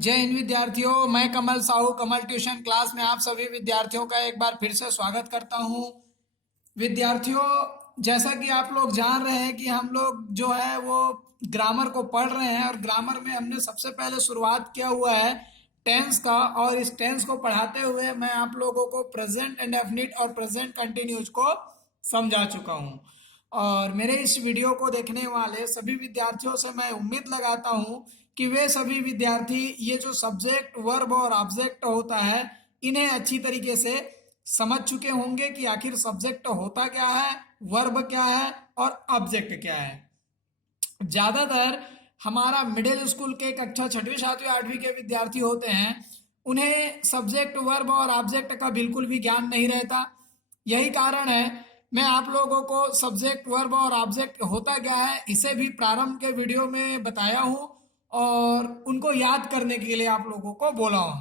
जय हिंद विद्यार्थियों, मैं कमल साहू कमल ट्यूशन क्लास में आप सभी विद्यार्थियों का एक बार फिर से स्वागत करता हूं। विद्यार्थियों, जैसा कि आप लोग जान रहे हैं कि हम लोग जो है वो ग्रामर को पढ़ रहे हैं और ग्रामर में हमने सबसे पहले शुरुआत किया हुआ है टेंस का। और इस टेंस को पढ़ाते हुए मैं आप लोगों को प्रेजेंट इंडेफिनिट और प्रेजेंट कंटिन्यूज को समझा चुका हूं। और मेरे इस वीडियो को देखने वाले सभी विद्यार्थियों से मैं उम्मीद लगाता हूं कि वे सभी विद्यार्थी ये जो सब्जेक्ट वर्ब और ऑब्जेक्ट होता है इन्हें अच्छी तरीके से समझ चुके होंगे कि आखिर सब्जेक्ट होता क्या है, वर्ब क्या है और ऑब्जेक्ट क्या है। ज्यादातर हमारा मिडिल स्कूल के कक्षा छठवीं सातवीं आठवीं के विद्यार्थी होते हैं, उन्हें सब्जेक्ट वर्ब और ऑब्जेक्ट का बिल्कुल भी ज्ञान नहीं रहता। यही कारण है मैं आप लोगों को सब्जेक्ट वर्ब और ऑब्जेक्ट होता क्या है इसे भी प्रारंभ के वीडियो में बताया हूँ और उनको याद करने के लिए आप लोगों को बोला हूँ।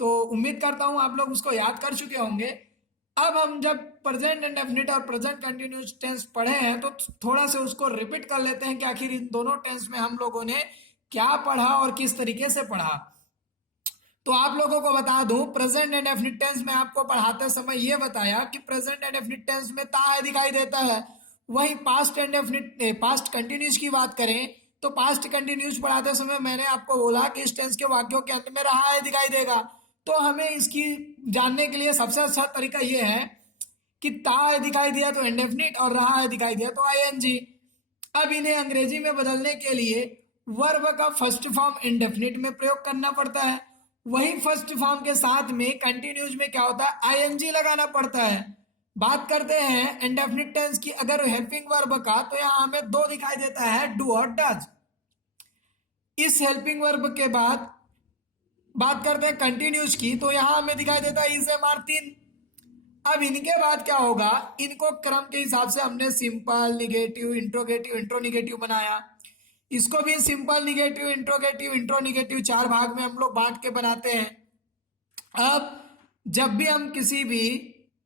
तो उम्मीद करता हूँ आप लोग उसको याद कर चुके होंगे। अब हम जब प्रेजेंट इंडेफिनिट और प्रेजेंट कंटिन्यूस टेंस पढ़े हैं तो थोड़ा से उसको रिपीट कर लेते हैं कि आखिर इन दोनों टेंस में हम लोगों ने क्या पढ़ा और किस तरीके से पढ़ा। तो आप लोगों को बता दूं, प्रेजेंट इंडेफिनिट टेंस में आपको पढ़ाते समय यह बताया कि प्रेजेंट इंडेफिनिट टेंस में ता है दिखाई देता है। वहीं पास्ट इंडेफिनिट पास्ट कंटिन्यूस की बात करें तो पास्ट कंटिन्यूस पढ़ाते समय मैंने आपको बोला कि इस टेंस के वाक्यों के अंत में रहा है दिखाई देगा। तो हमें इसकी जानने के लिए सबसे अच्छा तरीका यह है कि ता है दिखाई दिया तो इंडेफिनिट और रहा है दिखाई दिया तो आईएनजी। अब इन्हें अंग्रेजी में बदलने के लिए वर्ब का फर्स्ट फॉर्म इंडेफिनिट में प्रयोग करना पड़ता है। वही फर्स्ट फॉर्म के साथ में कंटिन्यूज में क्या होता है, आईएनजी लगाना पड़ता है। बात करते हैं इंडेफिनिट टेंस की अगर हेल्पिंग वर्ब का, तो यहां हमें दो दिखाई देता है, डू और डज। इस हेल्पिंग वर्ब के बाद बात करते हैं कंटिन्यूज की, तो यहां हमें दिखाई देता है इज एम आर 3। अब इनके बाद क्या होगा, इनको क्रम के हिसाब से हमने सिंपल, निगेटिव, इंट्रोगेटिव, इंट्रोनिगेटिव बनाया। इसको भी सिंपल, निगेटिव, इंट्रोगेटिव, इंट्रोनिगेटिव चार भाग में हम लोग बांट के बनाते हैं। अब जब भी हम किसी भी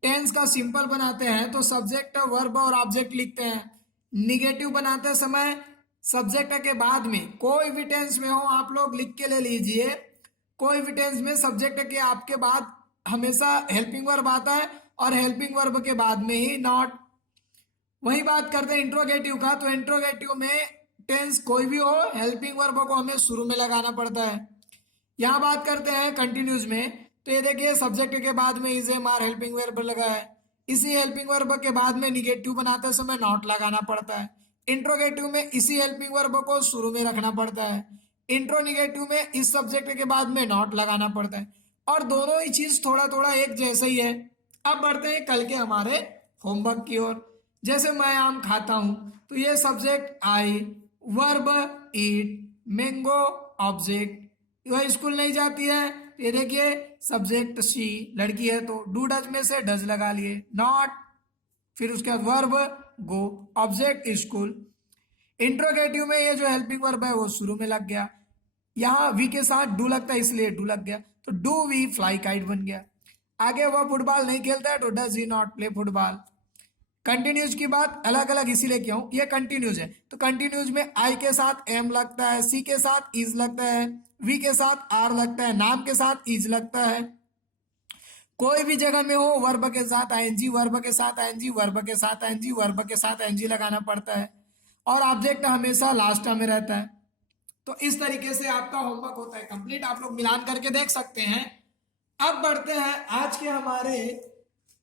टेंस का सिंपल बनाते हैं तो सब्जेक्ट, वर्ब और ऑब्जेक्ट लिखते हैं। निगेटिव बनाते समय सब्जेक्ट के बाद में कोई भी टेंस में हो आप लोग लिख के ले लीजिए, कोई भी टेंस में सब्जेक्ट के आपके बाद हमेशा हेल्पिंग वर्ब आता है और हेल्पिंग वर्ब के बाद में ही नॉट। वही बात करते हैं इंट्रोगेटिव का, तो इंट्रोगेटिव में टेंस कोई भी हो हेल्पिंग वर्ब को हमें शुरू में लगाना पड़ता है। यहां बात करते हैं कंटिन्यूज में, तो ये देखिए सब्जेक्ट के बाद में is am are helping verb लगा है। इसी हेल्पिंग वर्ब के बाद में निगेटिव बनाते समय नॉट लगाना पड़ता है। इंट्रोगेटिव में इसी हेल्पिंग वर्ब को शुरू में रखना पड़ता है। इंट्रोनिगेटिव में इस सब्जेक्ट के बाद में नॉट लगाना पड़ता है। और दोनों ही चीज थोड़ा थोड़ा एक जैसा ही है। अब बढ़ते हैं कल के हमारे होमवर्क की ओर। जैसे मैं आम खाता हूं, तो ये subject I, verb eat, mango object. वह स्कूल नहीं जाती है, ये देखिए सब्जेक्ट सी, लड़की है तो डू डज में से डज लगा लिए, नॉट, फिर उसके बाद वर्ब गो, ऑब्जेक्ट स्कूल। इंट्रोगेटिव में ये जो हेल्पिंग वर्ब है वो शुरू में लग गया, यहां वी के साथ डू लगता है इसलिए डू लग गया, तो डू वी फ्लाई काइट बन गया। आगे वह फुटबॉल नहीं खेलता है तो does he not play football. Continues की बात अलग अलग इसीलिए क्यों, ये कंटिन्यूज है तो कंटिन्यूज में आई के साथ एम लगता है, सी के साथ इज लगता है, वी के साथ आर लगता है, नाम के साथ इज लगता है। कोई भी जगह में हो वर्ब के साथ आईएनजी, वर्ब के साथ आईएनजी, वर्ब के साथ आईएनजी, वर्ब के साथ आईएनजी लगाना पड़ता है। और ऑब्जेक्ट हमेशा लास्ट में रहता है। तो इस तरीके से आपका होमवर्क होता है कंप्लीट, आप लोग मिलान करके देख सकते हैं। अब बढ़ते हैं आज के हमारे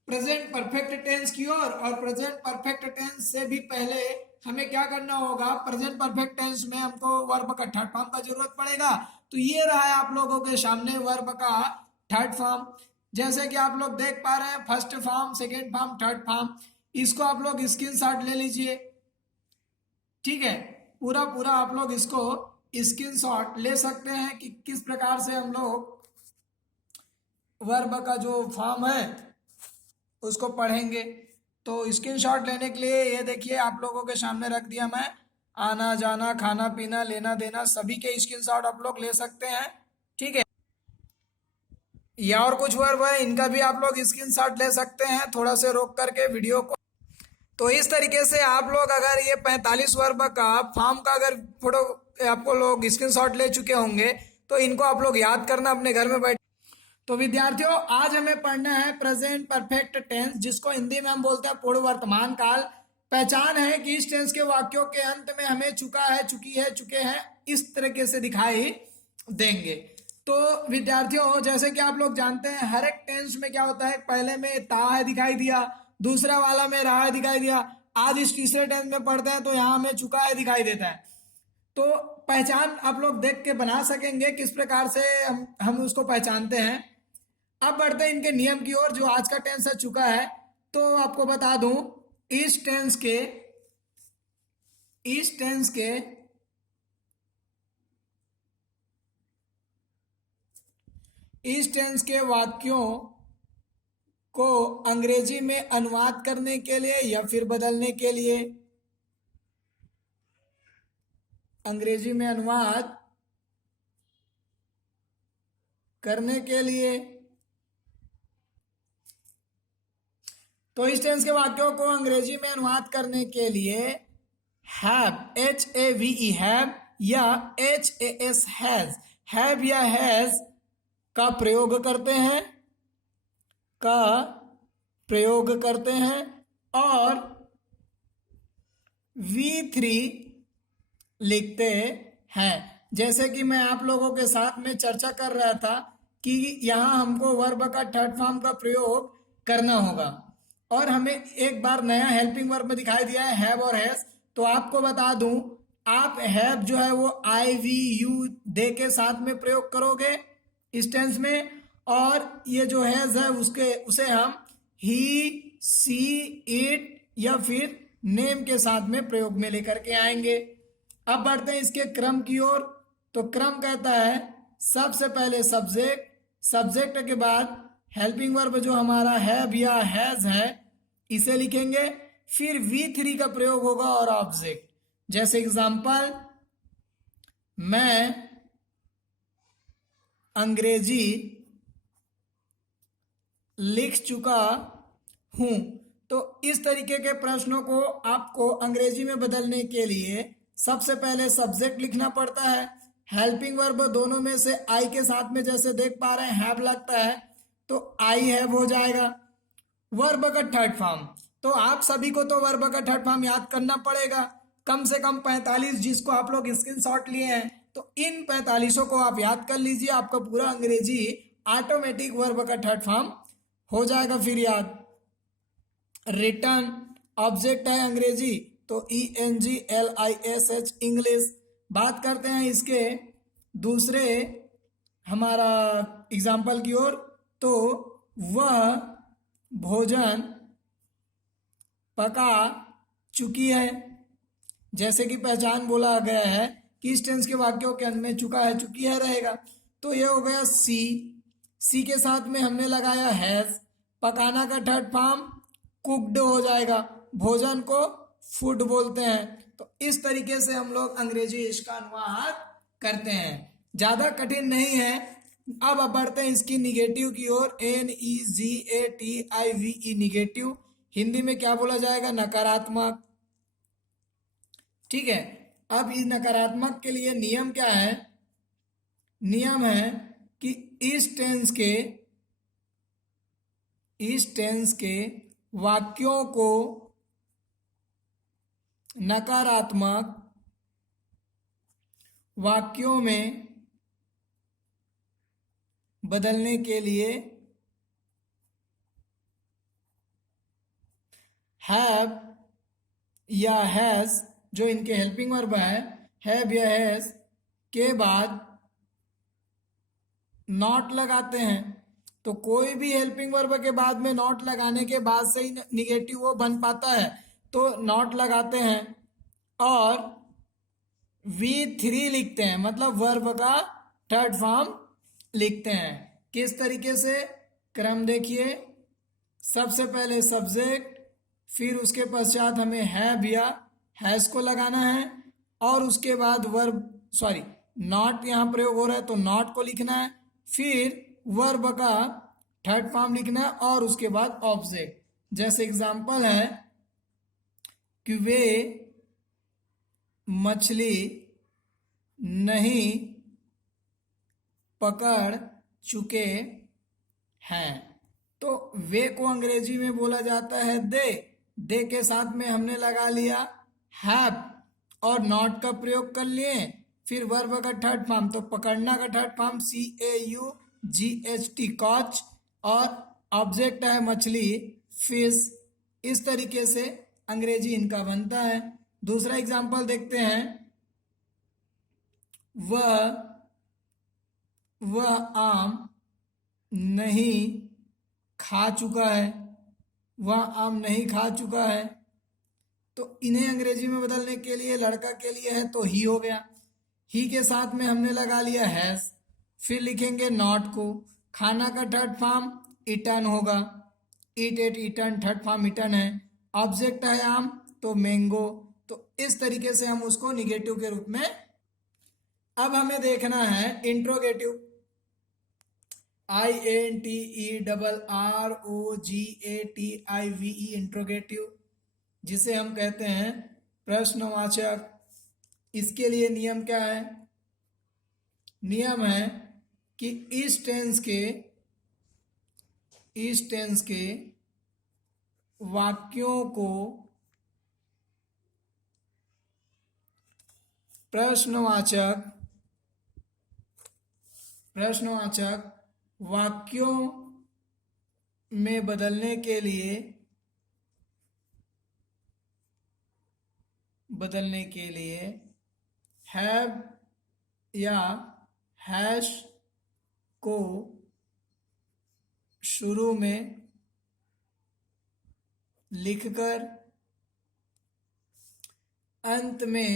प्रेजेंट परफेक्ट टेंस की ओर। और प्रेजेंट परफेक्ट टेंस से भी पहले हमें क्या करना होगा, प्रेजेंट परफेक्ट टेंस में हमको वर्ब का थर्ड फॉर्म का जरूरत पड़ेगा। तो ये रहा है आप लोगों के सामने वर्ब का थर्ड फॉर्म। जैसे कि आप लोग देख पा रहे हैं, first form, second form, third form. इसको आप लोग स्क्रीनशॉट ले लीजिए, ठीक है। पूरा पूरा आप लोग इसको स्क्रीनशॉट ले सकते हैं कि किस प्रकार से हम लोग वर्ब का जो फॉर्म है उसको पढ़ेंगे। तो स्क्रीनशॉट लेने के लिए ये देखिए आप लोगों के सामने रख दिया मैं, आना जाना, खाना पीना, लेना देना, सभी के स्क्रीनशॉट आप लोग ले सकते हैं, ठीक है। या और कुछ वर्ब है इनका भी आप लोग स्क्रीनशॉट ले सकते हैं, थोड़ा से रोक करके वीडियो को। तो इस तरीके से आप लोग अगर ये 45 वर्ब का फॉर्म का अगर फोटो आपको लोग स्क्रीनशॉट ले चुके होंगे तो इनको आप लोग याद करना अपने घर में बैठ। तो विद्यार्थियों, आज हमें पढ़ना है प्रेजेंट परफेक्ट टेंस, जिसको हिंदी में हम बोलते हैं पूर्ण वर्तमान काल। पहचान है कि इस टेंस के वाक्यों के अंत में हमें चुका है, चुकी है, चुके हैं इस तरीके से दिखाई देंगे। तो विद्यार्थियों, जैसे कि आप लोग जानते हैं हर एक टेंस में क्या होता है, पहले में ता है दिखाई दिया, दूसरा वाला में रहा है दिखाई दिया, आज इस तीसरे टेंस में पढ़ते हैं तो यहाँ हमें चुका है दिखाई देता है। तो पहचान आप लोग देख के बना सकेंगे किस प्रकार से हम उसको पहचानते हैं। अब बढ़ते हैं इनके नियम की ओर। जो आज का टेंस है चुका है, तो आपको बता दूं इस टेंस के वाक्यों को अंग्रेजी में अनुवाद करने के लिए या फिर बदलने के लिए, अंग्रेजी में अनुवाद करने के लिए, तो इस टेंस के वाक्यों को अंग्रेजी में अनुवाद करने के लिए हैव, HAVE हैव या HAS हैव या हैज का प्रयोग करते हैं और V3 लिखते हैं। जैसे कि मैं आप लोगों के साथ में चर्चा कर रहा था कि यहां हमको वर्ब का थर्ड फॉर्म का प्रयोग करना होगा और हमें एक बार नया हेल्पिंग वर्ब में दिखाई दिया है हैव और हैज। तो आपको बता दूं, आप हैव जो है वो IVU दे के साथ में प्रयोग करोगे इस टेंस में, और ये जो हैज है उसे हम ही, सी, इट या फिर नेम के साथ में प्रयोग में लेकर के आएंगे। अब बढ़ते हैं इसके क्रम की ओर। तो क्रम कहता है सबसे पहले सब्जेक्ट, सब्जेक्ट के बाद हेल्पिंग वर्ब जो हमारा हैव या हैज है इसे लिखेंगे, फिर V3 का प्रयोग होगा और ऑब्जेक्ट। जैसे एग्जांपल, मैं अंग्रेजी लिख चुका हूं। तो इस तरीके के प्रश्नों को आपको अंग्रेजी में बदलने के लिए सबसे पहले सब्जेक्ट लिखना पड़ता है। हेल्पिंग वर्ब दोनों में से आई के साथ में जैसे देख पा रहे हैं हैव लगता है, तो आई हैव हो जाएगा। वर्ब का थर्ड फॉर्म, तो आप सभी को तो वर्ब का थर्ड फॉर्म याद करना पड़ेगा, कम से कम 45 जिसको आप लोग स्क्रीनशॉट लिए हैं, तो इन 45 को आप याद कर लीजिए, आपका पूरा अंग्रेजी ऑटोमेटिक वर्ब का थर्ड फॉर्म हो जाएगा फिर याद। रिटर्न ऑब्जेक्ट है अंग्रेजी, तो ENGLISH इंग्लिश। बात करते हैं इसके दूसरे हमारा एग्जाम्पल की ओर। तो वह भोजन पका चुकी है। जैसे कि पहचान बोला गया है कि इस टेंस के वाक्यों के अंत में चुका है, चुकी है रहेगा, तो ये हो गया सी के साथ में हमने लगाया हैज। पकाना का थर्ड फॉर्म कुक्ड हो जाएगा, भोजन को फूड बोलते हैं। तो इस तरीके से हम लोग अंग्रेजी इसका अनुवाद करते हैं, ज्यादा कठिन नहीं है। अब बढ़ते हैं इसकी निगेटिव की ओर। NEGATIVE निगेटिव, हिंदी में क्या बोला जाएगा, नकारात्मक। ठीक है, अब इस नकारात्मक के लिए नियम क्या है, नियम है कि इस टेंस के वाक्यों को नकारात्मक वाक्यों में बदलने के लिए हैव या हैज, जो इनके हेल्पिंग वर्ब है, हैव या हैज के बाद नॉट लगाते हैं। तो कोई भी हेल्पिंग वर्ब के बाद में नॉट लगाने के बाद से ही निगेटिव वो बन पाता है, तो नॉट लगाते हैं और V3 लिखते हैं, मतलब वर्ब का थर्ड फॉर्म लिखते हैं। किस तरीके से, क्रम देखिए, सबसे पहले सब्जेक्ट, फिर उसके पश्चात हमें हैव या हैज को लगाना है और उसके बाद नॉट यहाँ प्रयोग हो रहा है तो नॉट को लिखना है, फिर वर्ब का थर्ड फॉर्म लिखना है और उसके बाद ऑब्जेक्ट। जैसे एग्जांपल है कि वे मछली नहीं पकड़ चुके हैं। तो वे को अंग्रेजी में बोला जाता है दे के साथ में हमने लगा लिया हैव और नॉट का प्रयोग कर लिए। फिर वर्ब का थर्ड फॉर्म, तो पकड़ना का थर्ड फॉर्म CAUGHT कॉच, और ऑब्जेक्ट है मछली फिश। इस तरीके से अंग्रेजी इनका बनता है। दूसरा एग्जांपल देखते हैं। वह आम नहीं खा चुका है। वह आम नहीं खा चुका है। तो इन्हें अंग्रेजी में बदलने के लिए लड़का के लिए है तो ही हो गया। ही के साथ में हमने लगा लिया हैज। फिर लिखेंगे नॉट को। खाना का थर्ड फॉर्म ईटन होगा। Eat ate eaten, third form eaten है। ऑब्जेक्ट है आम तो मैंगो। तो इस तरीके से हम उसको निगेटिव के रूप में। अब हमें देखना है इंट्रोगेटिव। INTERROGATIVE इंट्रोगेटिव, जिसे हम कहते हैं प्रश्नवाचक। इसके लिए नियम क्या है? नियम है कि इस टेंस के वाक्यों को प्रश्नवाचक वाक्यों में बदलने के लिए हैव या हैश को शुरू में लिखकर अंत में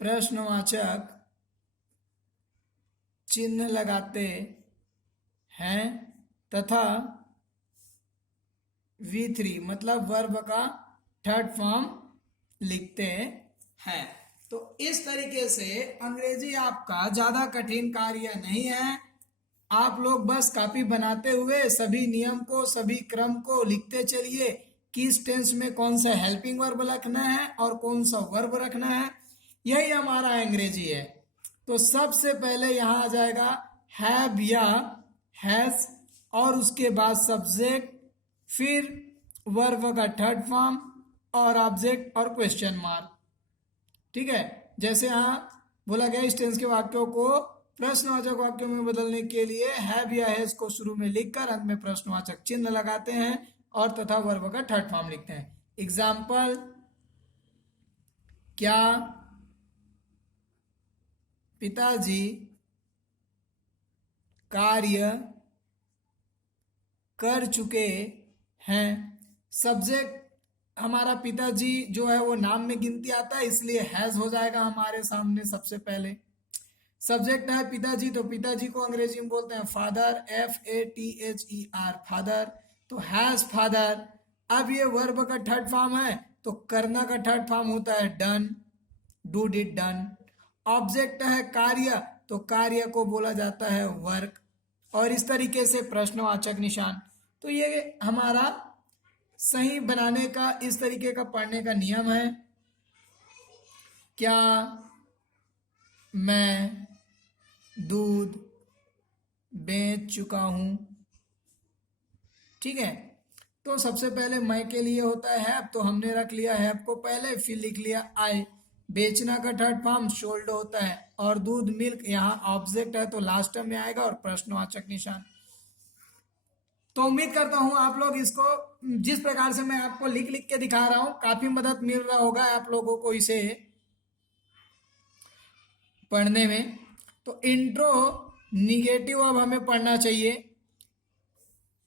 प्रश्नवाचक चिन्ह लगाते हैं तथा V3 मतलब वर्ब का थर्ड फॉर्म लिखते हैं। तो इस तरीके से अंग्रेजी आपका ज्यादा कठिन कार्य नहीं है। आप लोग बस कॉपी बनाते हुए सभी नियम को, सभी क्रम को लिखते चलिए। किस टेंस में कौन सा हेल्पिंग वर्ब रखना है और कौन सा वर्ब रखना है, यही हमारा अंग्रेजी है। तो सबसे पहले यहाँ आ जाएगा हैव या हैज, और उसके बाद सब्जेक्ट, फिर वर्ब का थर्ड फॉर्म और ऑब्जेक्ट और क्वेश्चन मार्क। ठीक है, जैसे यहाँ बोला गया इस टेंस के वाक्यों को प्रश्नवाचक वाक्यों में बदलने के लिए हैव या हैज को शुरू में लिखकर अंत में प्रश्नवाचक चिन्ह लगाते हैं और तथा वर्ब का थर्ड फॉर्म लिखते हैं। एग्जाम्पल, क्या पिताजी कार्य कर चुके हैं। सब्जेक्ट हमारा पिताजी जो है वो नाम में गिनती आता है, इसलिए हैज हो जाएगा हमारे सामने सबसे पहले। सब्जेक्ट है पिताजी, तो पिताजी को अंग्रेजी में बोलते हैं फादर, FATHER फादर, तो हैज फादर। अब ये वर्ब का थर्ड फॉर्म है, तो करना का थर्ड फॉर्म होता है done, do did done. Object है कार्य, तो कार्य को बोला जाता है वर्क, और इस तरीके से प्रश्नवाचक निशान। तो ये हमारा सही बनाने का, इस तरीके का पढ़ने का नियम है। क्या मैं दूध बेच चुका हूं। ठीक है, तो सबसे पहले मैं के लिए होता है हैव, तो हमने रख लिया हैव को पहले, फिर लिख लिया आई। बेचना का थर्ड फॉर्म सोल्ड होता है, और दूध मिल्क यहाँ ऑब्जेक्ट है तो लास्ट में आएगा और प्रश्नवाचक निशान। तो उम्मीद करता हूं आप लोग इसको, जिस प्रकार से मैं आपको लिख लिख के दिखा रहा हूं, काफी मदद मिल रहा होगा आप लोगों को इसे पढ़ने में। तो इंट्रो निगेटिव अब हमें पढ़ना चाहिए।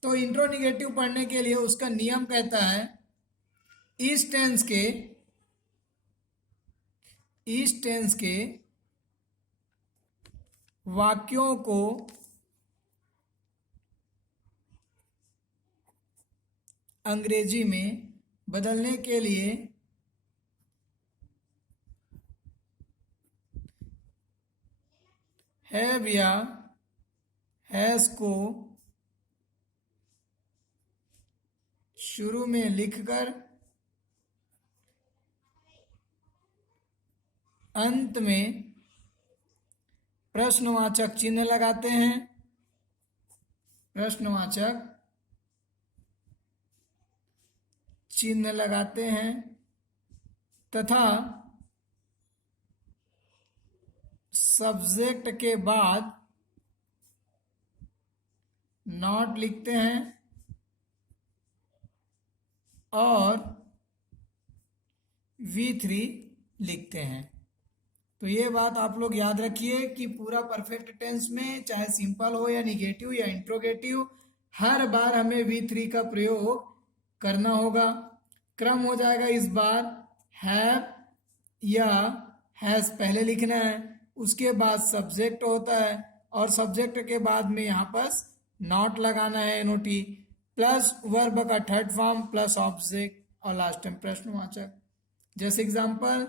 तो इंट्रो निगेटिव पढ़ने के लिए उसका नियम कहता है इस टेंस के वाक्यों को अंग्रेजी में बदलने के लिए हैव या हैज को शुरू में लिखकर अंत में प्रश्नवाचक चिन्ह लगाते हैं, प्रश्नवाचक चिन्ह लगाते हैं तथा सब्जेक्ट के बाद नॉट लिखते हैं और V3 लिखते हैं। तो ये बात आप लोग याद रखिए कि पूरा परफेक्ट टेंस में चाहे सिंपल हो या निगेटिव या इंट्रोगेटिव, हर बार हमें V3 का प्रयोग करना होगा। क्रम हो जाएगा इस बार हैव या हैज पहले लिखना है, उसके बाद सब्जेक्ट होता है और सब्जेक्ट के बाद में यहाँ पर नॉट लगाना है एनओटी, प्लस वर्ब का थर्ड फॉर्म प्लस ऑब्जेक्ट और लास्ट टाइम प्रश्नवाचक। जैसे एग्जांपल,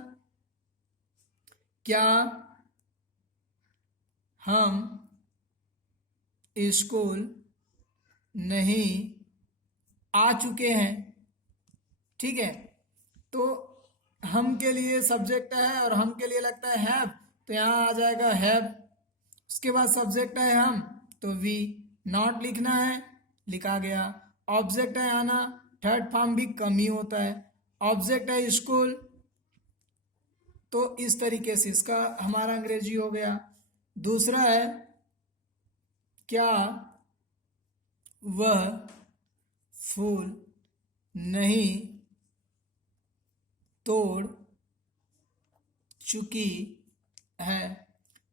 क्या हम स्कूल नहीं आ चुके हैं, ठीक है। तो हम के लिए सब्जेक्ट है और हम के लिए लगता है हैव, तो यहाँ आ जाएगा हैव। उसके बाद सब्जेक्ट है हम, तो वी, नॉट लिखना है, लिखा गया। ऑब्जेक्ट है आना, थर्ड फॉर्म भी कम ही होता है। ऑब्जेक्ट है स्कूल, तो इस तरीके से इसका हमारा अंग्रेजी हो गया। दूसरा है क्या वह फूल नहीं तोड़ चुकी है,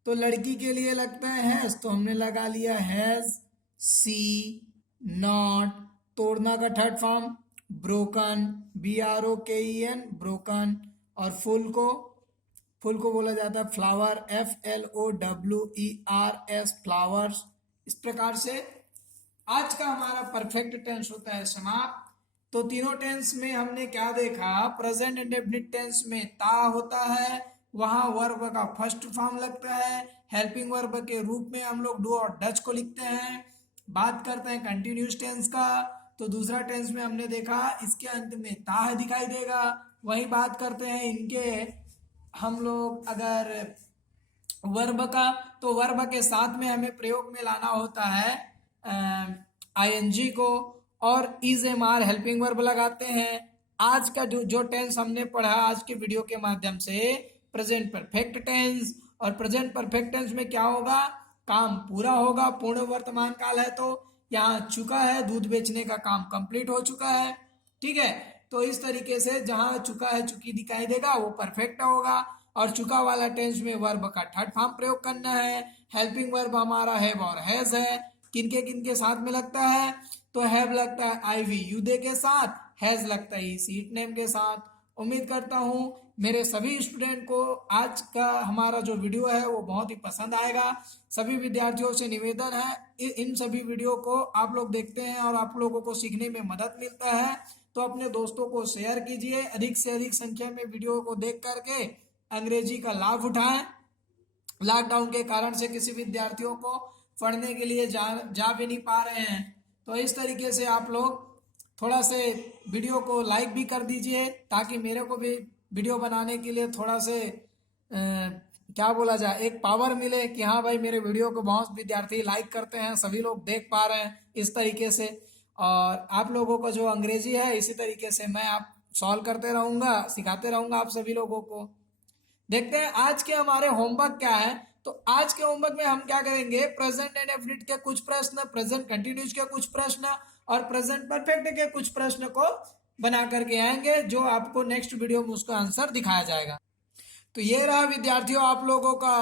तो लड़की के लिए लगता है हैज, तो हमने लगा लिया हैज सी नॉट, तोड़ना का third form broken, BROKEN broken, और फूल को बोला जाता है फ्लावर, FLOWERS फ्लावर्स। इस प्रकार से आज का हमारा परफेक्ट टेंस होता है समाप्त। तो तीनों टेंस में हमने क्या देखा, प्रेजेंट इंडेफिनिट टेंस में ता होता है, वहां वर्ब का फर्स्ट फॉर्म लगता है, हेल्पिंग वर्ब के रूप में हम लोग डू और डच को लिखते हैं। बात करते हैं कंटिन्यूस टेंस का, तो दूसरा टेंस में हमने देखा इसके अंत में ता दिखाई देगा। वही बात करते हैं इनके हम लोग अगर वर्ब का, तो वर्ब के साथ में हमें प्रयोग में लाना होता है ING को, और is am are helping verb लगाते हैं। आज का जो टेंस हमने पढ़ा आज के वीडियो के माध्यम से, प्रेजेंट परफेक्ट टेंस, और प्रेजेंट परफेक्ट टेंस में क्या होगा, काम पूरा होगा, पूर्ण वर्तमान काल है, तो यहाँ चुका है, दूध बेचने का काम कंप्लीट हो चुका है, ठीक है। तो इस तरीके से जहां चुका है चुकी दिखाई देगा वो परफेक्ट होगा, और चुका वाला टेंस में वर्ब का थर्ड फॉर्म प्रयोग करना है। हेल्पिंग वर्ब हमारा हैव और हैज है, किनके साथ में लगता है, तो हैव लगता है IVU दे के साथ, हैज लगता है सीट नेम के साथ। उम्मीद करता हूँ मेरे सभी स्टूडेंट को आज का हमारा जो वीडियो है वो बहुत ही पसंद आएगा। सभी विद्यार्थियों से निवेदन है इन सभी वीडियो को आप लोग देखते हैं और आप लोगों को सीखने में मदद मिलता है, तो अपने दोस्तों को शेयर कीजिए, अधिक से अधिक संख्या में वीडियो को देख करके अंग्रेजी का लाभ उठाएं। लॉकडाउन के कारण से किसी विद्यार्थियों को पढ़ने के लिए जा भी नहीं पा रहे हैं, तो इस तरीके से आप लोग थोड़ा से वीडियो को लाइक भी कर दीजिए, ताकि मेरे को भी वीडियो बनाने के लिए थोड़ा से क्या बोला जाए, एक पावर मिले कि हाँ भाई मेरे वीडियो को बहुत विद्यार्थी लाइक करते हैं, सभी लोग देख पा रहे हैं इस तरीके से। और आप लोगों का जो अंग्रेजी है इसी तरीके से मैं आप सॉल्व करते रहूँगा, सिखाते रहूँगा आप सभी लोगों को। देखते हैं आज के हमारे होमवर्क क्या है। तो आज के होमवर्क में हम क्या करेंगे, प्रेजेंट इंडेफिनिट के कुछ प्रश्न, प्रेजेंट कंटिन्यूस के कुछ प्रश्न और प्रेजेंट परफेक्ट के कुछ प्रश्न को बना करके आएंगे, जो आपको नेक्स्ट वीडियो में उसका आंसर दिखाया जाएगा। तो ये रहा विद्यार्थियों आप लोगों का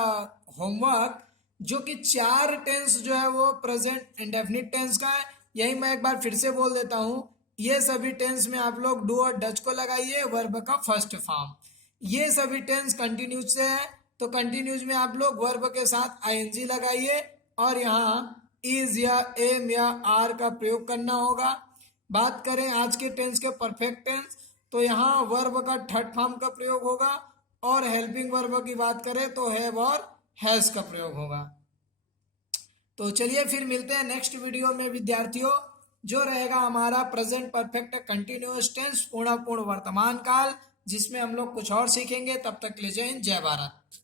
होमवर्क, जो कि 4 टेंस जो है वो प्रेजेंट इंडेफिनिट टेंस का है। यही मैं एक बार फिर से बोल देता हूँ, ये सभी टेंस में आप लोग डू और डच को लगाइए, वर्ब का फर्स्ट फॉर्म। ये सभी टेंस कंटिन्यूस से है, तो कंटिन्यूस में आप लोग वर्ब के साथ ING लगाइए और यहाँ इज या एम या आर का प्रयोग करना होगा। बात करें आज के टेंस के परफेक्ट टेंस, तो यहाँ वर्ब का थर्ड फॉर्म का प्रयोग होगा, और हेल्पिंग वर्ब की बात करें तो हैव और हैज का प्रयोग होगा। तो चलिए फिर मिलते हैं नेक्स्ट वीडियो में विद्यार्थियों, जो रहेगा हमारा प्रेजेंट परफेक्ट कंटिन्यूअस टेंस, पूर्ण वर्तमान काल, जिसमें हम लोग कुछ और सीखेंगे। तब तक के लिए जय हिंद, जय भारत।